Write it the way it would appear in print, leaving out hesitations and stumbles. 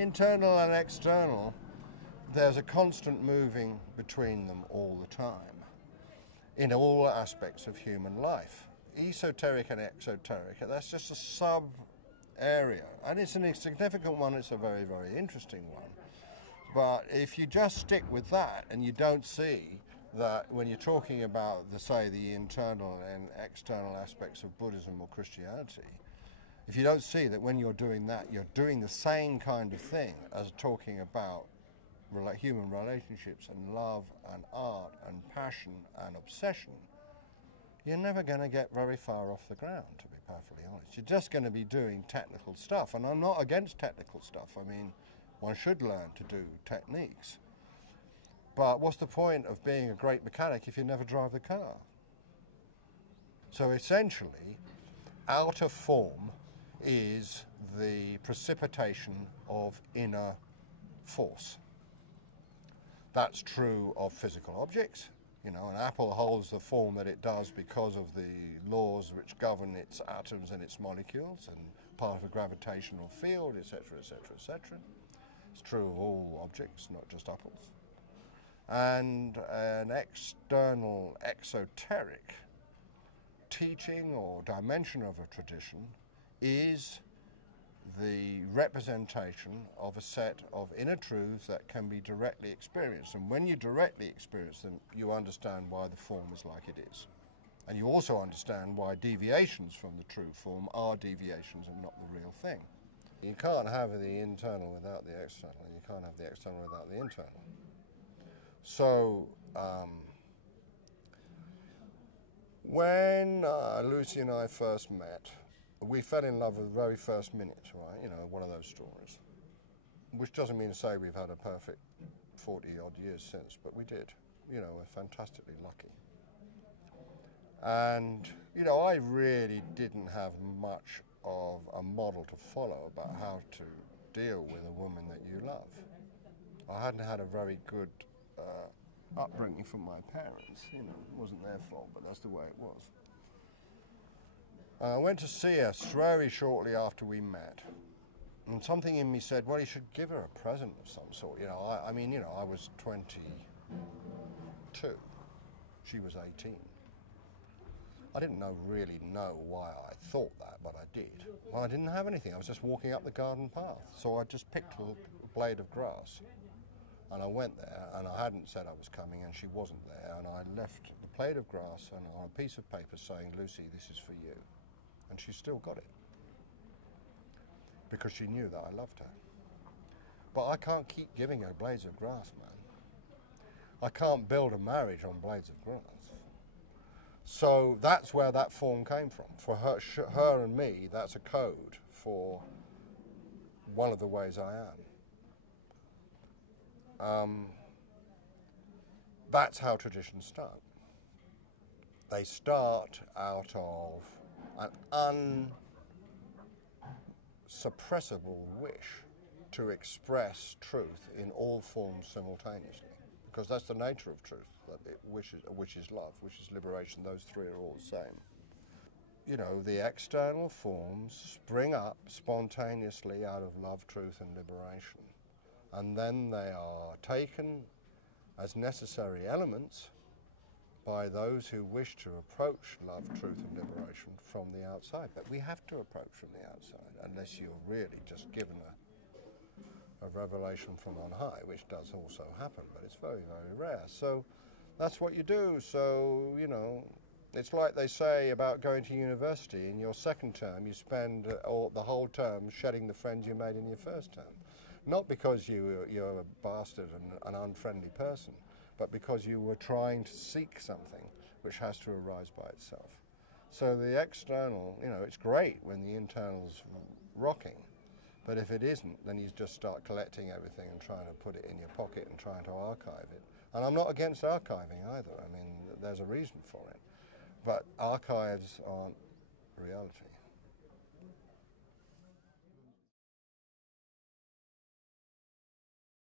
Internal and external, there's a constant moving between them all the time in all aspects of human life. Esoteric and exoteric, that's just a sub area, and it's an insignificant one. It's a very, very interesting one. But if you just stick with that and you don't see that when you're talking about, say, the internal and external aspects of Buddhism or Christianity, if you don't see that when you're doing that, you're doing the same kind of thing as talking about human relationships and love and art and passion and obsession, you're never going to get very far off the ground, to be perfectly honest. You're just going to be doing technical stuff, and I'm not against technical stuff. I mean, one should learn to do techniques. But what's the point of being a great mechanic if you never drive the car? So essentially, outer form is the precipitation of inner force. That's true of physical objects. You know, an apple holds the form that it does because of the laws which govern its atoms and its molecules and part of a gravitational field, etc., etc., etc. It's true of all objects, not just apples. And an external exoteric teaching or dimension of a tradition is the representation of a set of inner truths that can be directly experienced. And when you directly experience them, you understand why the form is like it is. And you also understand why deviations from the true form are deviations and not the real thing. You can't have the internal without the external, and you can't have the external without the internal. So, when Lucy and I first met, we fell in love at the very first minute, right? You know, one of those stories. Which doesn't mean to say we've had a perfect 40-odd years since, but we did. You know, we're fantastically lucky. And, you know, I really didn't have much of a model to follow about how to deal with a woman that you love. I hadn't had a very good upbringing from my parents. You know, it wasn't their fault, but that's the way it was. I went to see her very shortly after we met, and something in me said, well, you should give her a present of some sort. You know, I mean, you know, I was 22. She was 18. I didn't really know why I thought that, but I did. Well, I didn't have anything. I was just walking up the garden path. So I just picked a blade of grass, and I went there, and I hadn't said I was coming, and she wasn't there, and I left the blade of grass and on a piece of paper saying, Lucy, this is for you. And she still got it, because she knew that I loved her. But I can't keep giving her blades of grass, man. I can't build a marriage on blades of grass. So that's where that form came from. For her and me, that's a code for one of the ways I am. That's how traditions start. They start out of an unsuppressible wish to express truth in all forms simultaneously, because that's the nature of truth, that which is love, which is liberation. Those three are all the same. You know, the external forms spring up spontaneously out of love, truth, and liberation, and then they are taken as necessary elements by those who wish to approach love, truth, and liberation from the outside. But we have to approach from the outside, unless you're really just given a revelation from on high, which does also happen, but it's very, very rare. So that's what you do. So, you know, it's like they say about going to university. In your second term, you spend the whole term shedding the friends you made in your first term. Not because you're a bastard and an unfriendly person, but because you were trying to seek something which has to arise by itself. So the external, you know, it's great when the internal's rocking, but if it isn't, then you just start collecting everything and trying to put it in your pocket and trying to archive it. And I'm not against archiving either. I mean, there's a reason for it. But archives aren't reality.